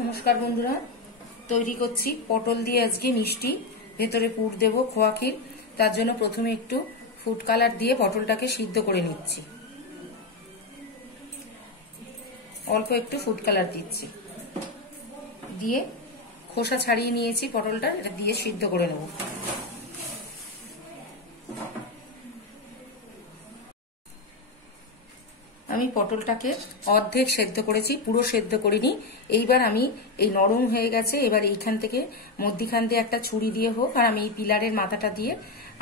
নমস্কার বন্ধুরা, তৈরি করছি পটল দিয়ে আজকে মিষ্টি। ভেতরে পুর দেব খোয়া ক্ষীর। তার জন্য প্রথমে একটু ফুড কালার দিয়ে পটলটাকে সিদ্ধ করে নিচ্ছি। অল্প একটু ফুড কালার দিচ্ছি, দিয়ে খোসা ছাড়িয়ে নিয়েছি পটলটা, এটা দিয়ে সিদ্ধ করে নেব। আমি পটলটাকে অর্ধেক সেদ্ধ করেছি, পুরো সেদ্ধ করিনি। এইবার আমি এই নরম হয়ে গেছে, এবার এইখান থেকে মধ্যিখান দিয়ে একটা ছুরি দিয়ে হোক, আর আমি এই পিলারের মাথাটা দিয়ে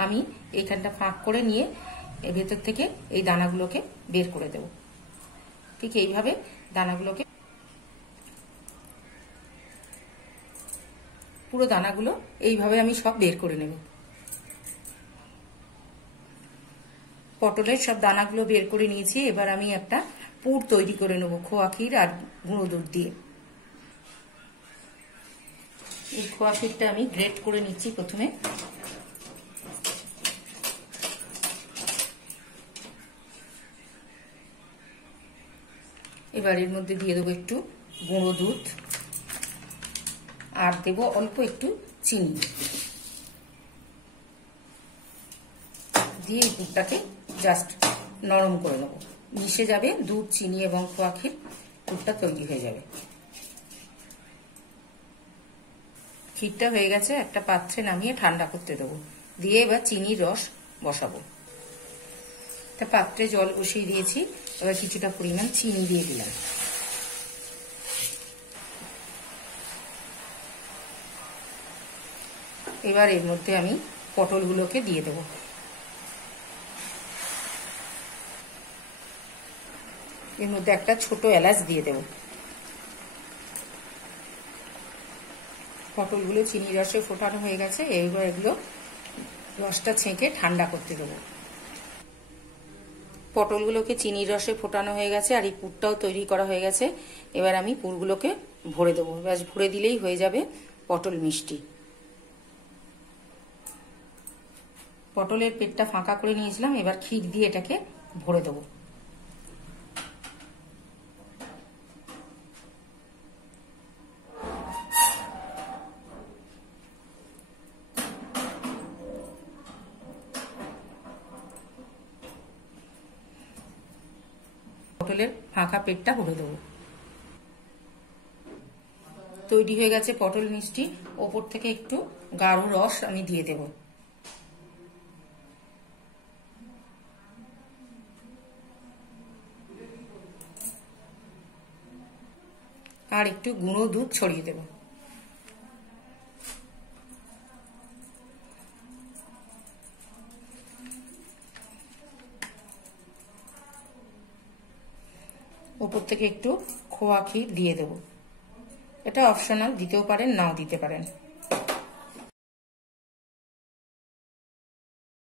আমি এইখানটা ফাঁক করে নিয়ে এর ভেতর থেকে এই দানাগুলোকে বের করে দেব। ঠিক এইভাবে দানাগুলোকে, পুরো দানাগুলো এইভাবে আমি সব বের করে নেব। পটলের সব দানাগুলো বের করে নিয়েছি। এবার আমি একটা পুর তৈরি করে নেব খোয়া ক্ষীর আর গুঁড়ো দুধ দিয়ে। এই খোয়া ক্ষীরটা আমি গ্রেট করে নিচ্ছি প্রথমে। এবার এর মধ্যে দিয়ে দেবো একটু গুঁড়ো দুধ, আর দেবো অল্প একটু চিনি দিয়ে এই পুরটাকে জাস্ট নরম করে নেব। মিশে যাবে দুধ, চিনি এবং খোয়া ক্ষীর, পুরটা তৈরি হয়ে যাবে। ক্ষীরটা হয়ে গেছে, একটা পাত্রে নামিয়ে ঠান্ডা করতে দেবো। দিয়ে এবার চিনির রস বসাবো। একটা পাত্রে জল বসিয়ে দিয়েছি, এবার কিছুটা পরিমাণ চিনি দিয়ে দিলাম। এবার এর মধ্যে আমি পটলগুলোকে দিয়ে দেবো। এর মধ্যে একটা ছোট এলাচ দিয়ে দেব। পটলগুলো চিনি রসে ফোটানো হয়ে গেছে, এইবার এগুলো রসটা ছেঁকে ঠান্ডা করতে দেবো। পটলগুলোকে চিনির রসে ফোটানো হয়ে গেছে, আর এই পুরটাও তৈরি করা হয়ে গেছে। এবার আমি পুরগুলোকে ভরে দেবো। ব্যাস, ভরে দিলেই হয়ে যাবে পটল মিষ্টি। পটলের পেটটা ফাঁকা করে নিয়েছিলাম, এবার ক্ষীর দিয়ে এটাকে ভরে দেবো। পটলের ফাঁকা পেটটা ভরে দেবো। তৈরি হয়ে গেছে পটল মিষ্টি। ওপর থেকে একটু গাঢ় রস আমি দিয়ে দেব। আর একটু গুঁড়ো দুধ ছড়িয়ে দেব। উপর থেকে একটু খোয়া ক্ষীর দিয়ে দেব। এটা অপশনাল, দিতেও পারেন নাও দিতে পারেন।